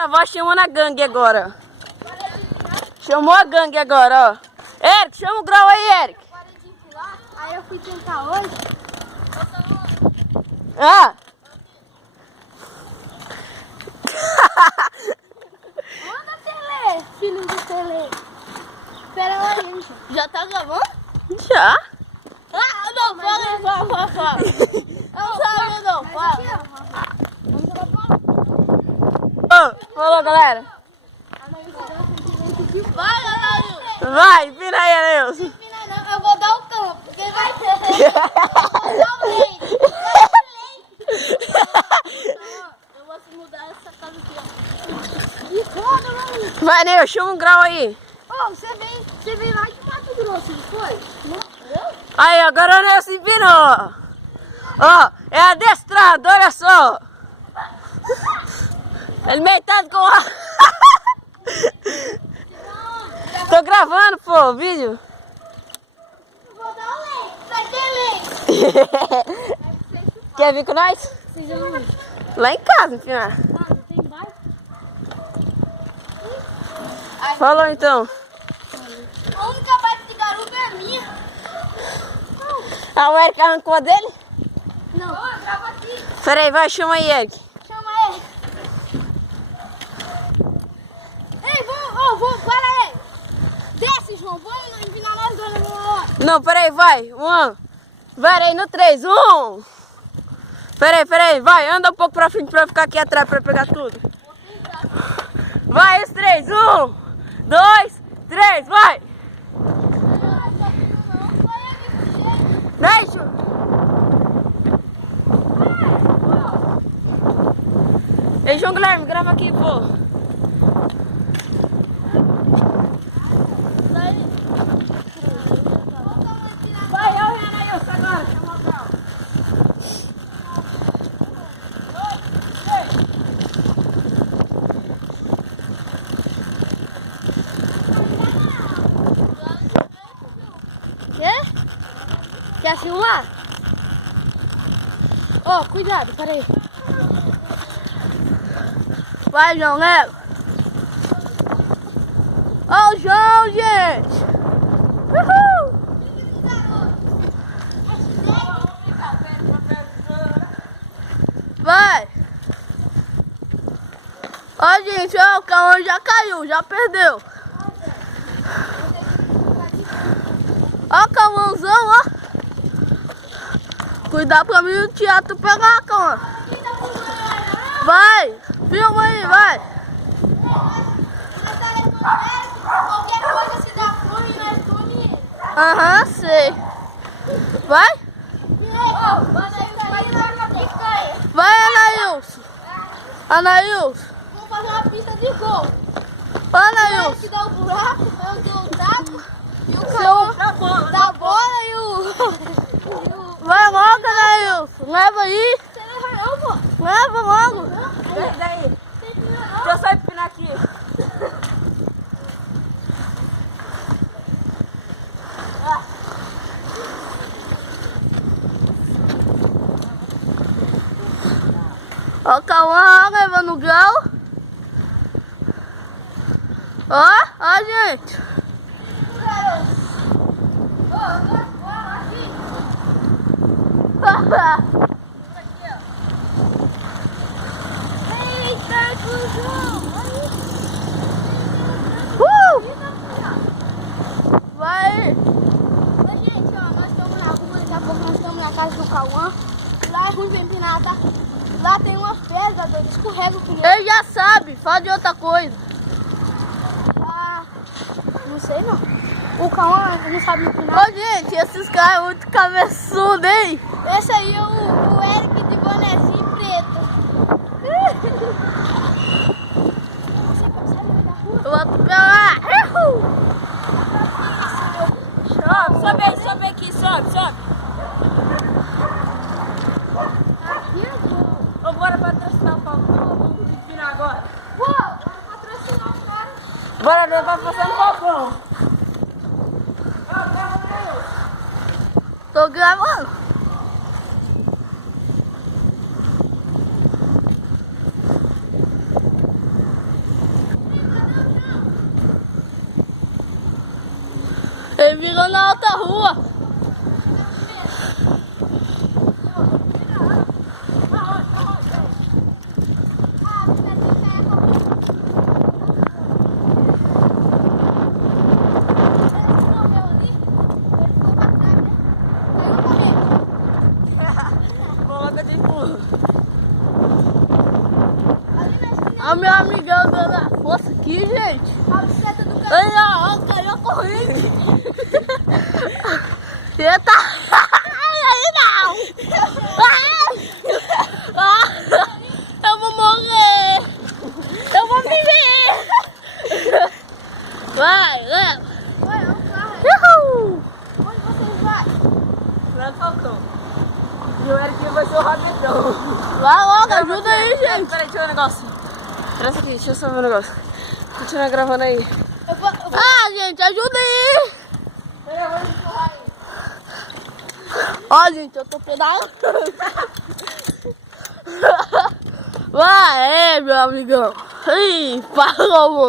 Minha avó chamando a gangue agora. Chamou a gangue agora, ó. Eric, chama o grau aí, Eric. Parei de enfilar, aí eu fui tentar hoje. Ah. Anda, Tele, filho do Tele. Pera aí, gente. Já tá gravando? Já? Ah, não, fala. Não sabe, não, fala. Ô, falou, galera. Vai, Anailson. Vai, empina aí, Anailson. Empina não, eu vou dar o campo. Você vai ter. Eu vou dar o leite. Eu vou mudar essa casa aqui, ó. E foda, mano. Vai, Anailson, chama um grau aí. Ô, você veio lá de Mato Grosso, não foi? Não? Aí, agora o Anailson empinou. Ó, é adestrado, olha só. Ele metade com a... Tô gravando, pô, o vídeo. Eu vou dar o leite, vai ter leite. Quer vir com nós? Lá em casa, empinar. Ah, não tem embaixo? Falou então. A única bike de garupa é minha. A o Eric arrancou a dele? Não. Ô, grava aqui. Peraí, vai, chama aí, Eric. Chama ele. Ei, vamos, para aí. Desce, João, vamos empinar nós dois na mesma hora. Não, peraí, vai. Vai aí no 3. Peraí, vai. Anda um pouco pra frente pra eu ficar aqui atrás pra pegar tudo. Vai, os 3. 1, 2, 3, vai. Deixa. Ei, João Guilherme, grava aqui, pô. Vai, eu e Anailson agora, chama o grau. Quer filmar? Ó, cuidado, peraí. Vai, João, leva. Ó o João, gente. Uhul. Vai. Ó, gente, ó, o Cauã já caiu, já perdeu. Ó o Cauãzão, ó. Cuidado pra mim o teatro pegar, Cauã. Vai, filma aí, vai. Qualquer coisa se dá fome, nós comemos. Aham, sei. Vai? Vai, Anailson. Anailson. Vamos fazer uma pista de gol. Anailson. Que dá o buraco, eu dou o taco e o Seu... Cauã da bola e o... Vai logo, Anailson. Leva aí. Você leva não, pô. Leva logo. Não. Daí. Deixa eu só empinar aqui. Ó o Cauã levando o grau. Ó, gente. Vai. Ô, gente, ó, nós estamos na rua, daqui a pouco nós estamos na casa do Cauã. Lá é ruim pra empinar, tá? Lá tem uma pedra, doido, escorrega o pneu. Ele já sabe, fala de outra coisa. Ah, não sei não. O Cauã não sabe empinar. Ô, gente, esses caras muito cabeçudos, hein? Esse aí é o Eric de bonezinho preto. Você consegue ver da rua? Eu vou atropelar. Sobe aqui, sobe. Aqui é bom. Ô, bora patrocinar o Paulo. Vamos empinar agora. Pô, bora patrocinar o cara. Bora levar passando o balcão. Tô gravando. virou na outra rua. Volta de empurra. Olha o meu amigão dando a força aqui, gente. A bicicleta do cara. Olha, ó, caiu a corrente. Eita. Aí não. Eu vou morrer. Eu vou viver. Vai, leva. Vai, é um carro. Uhul. Onde vocês vão? Lá no Falcão. E o Eric vai ser o rapidão. Vai logo, ajuda aí, gente. Peraí, deixa eu ver um negócio. Presta aqui, deixa eu só ver um negócio. Continua gravando aí. Ah, gente, ajuda aí. Ó, gente, eu tô pedalando. Vai, meu amigão. Ih, parou, amor.